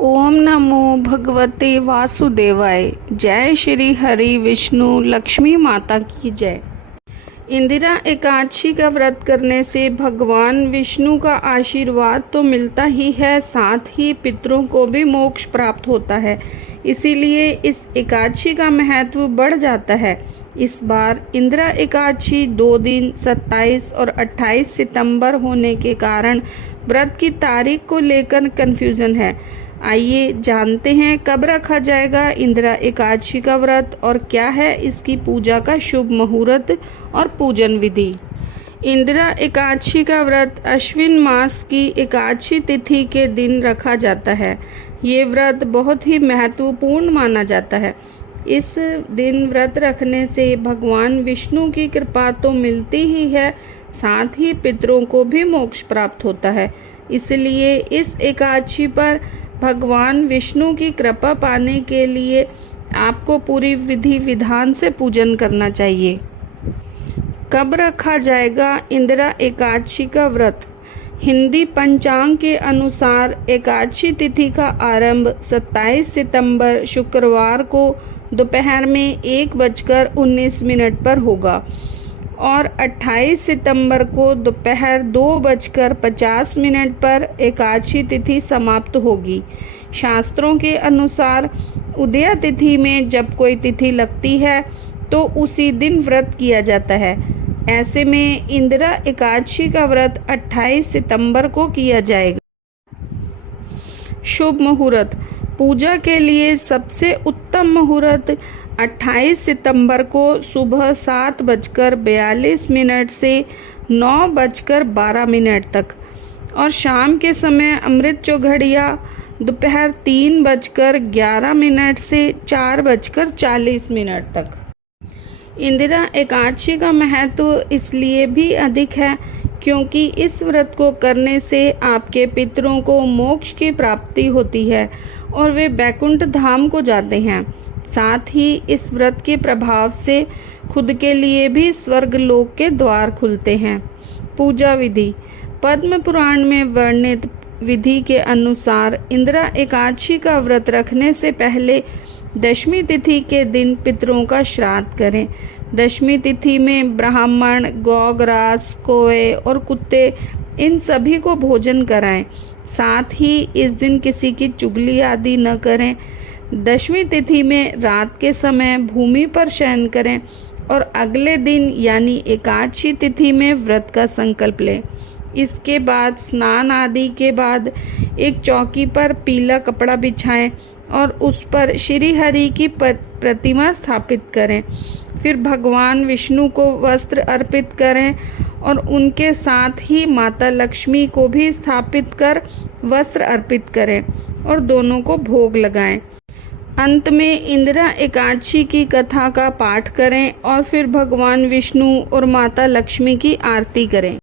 ओम नमो भगवते वासुदेवाय। जय श्री हरि विष्णु लक्ष्मी माता की जय। इंदिरा एकादशी का व्रत करने से भगवान विष्णु का आशीर्वाद तो मिलता ही है, साथ ही पितरों को भी मोक्ष प्राप्त होता है। इसीलिए इस एकादशी का महत्व बढ़ जाता है। इस बार इंदिरा एकादशी 2 दिन 27 और 28 सितंबर होने के कारण व्रत की तारीख को लेकर कन्फ्यूजन है। आइए जानते हैं कब रखा जाएगा इंदिरा एकादशी का व्रत और क्या है इसकी पूजा का शुभ मुहूर्त और पूजन विधि। इंदिरा एकादशी का व्रत अश्विन मास की एकादशी तिथि के दिन रखा जाता है। ये व्रत बहुत ही महत्वपूर्ण माना जाता है। इस दिन व्रत रखने से भगवान विष्णु की कृपा तो मिलती ही है, साथ ही पितरों को भी मोक्ष प्राप्त होता है। इसलिए इस एकादशी पर भगवान विष्णु की कृपा पाने के लिए आपको पूरी विधि विधान से पूजन करना चाहिए। कब रखा जाएगा इंदिरा एकादशी का व्रत? हिंदी पंचांग के अनुसार एकादशी तिथि का आरंभ 27 सितंबर शुक्रवार को दोपहर में 1:19 पर होगा और 28 सितंबर को दोपहर 2:50 पर एकादशी तिथि समाप्त होगी। शास्त्रों के अनुसार उदया तिथि में जब कोई तिथि लगती है तो उसी दिन व्रत किया जाता है। ऐसे में इंदिरा एकादशी का व्रत 28 सितंबर को किया जाएगा। शुभ मुहूर्त। पूजा के लिए सबसे उत्तम मुहूर्त 28 सितंबर को सुबह 7:42 से 9:12 तक और शाम के समय अमृत चौघड़िया दोपहर 3:11 से 4:40 तक। इंदिरा एकादशी का महत्व इसलिए भी अधिक है क्योंकि इस व्रत को करने से आपके पितरों को मोक्ष की प्राप्ति होती है और वे बैकुंठ धाम को जाते हैं। साथ ही इस व्रत के प्रभाव से खुद के लिए भी स्वर्ग लोक के द्वार खुलते हैं। पूजा विधि। पद्म पुराण में वर्णित विधि के अनुसार इंदिरा एकादशी का व्रत रखने से पहले दशमी तिथि के दिन पितरों का श्राद्ध करें। दशमी तिथि में ब्राह्मण, गौग्रास, कौए और कुत्ते इन सभी को भोजन कराएं। साथ ही इस दिन किसी की चुगली आदि न करें। दशमी तिथि में रात के समय भूमि पर शयन करें और अगले दिन यानी एकादशी तिथि में व्रत का संकल्प लें। इसके बाद स्नान आदि के बाद एक चौकी पर पीला कपड़ा बिछाएं और उस पर श्री हरि की प्रतिमा स्थापित करें। फिर भगवान विष्णु को वस्त्र अर्पित करें और उनके साथ ही माता लक्ष्मी को भी स्थापित कर वस्त्र अर्पित करें और दोनों को भोग लगाएं। अंत में इंदिरा एकादशी की कथा का पाठ करें और फिर भगवान विष्णु और माता लक्ष्मी की आरती करें।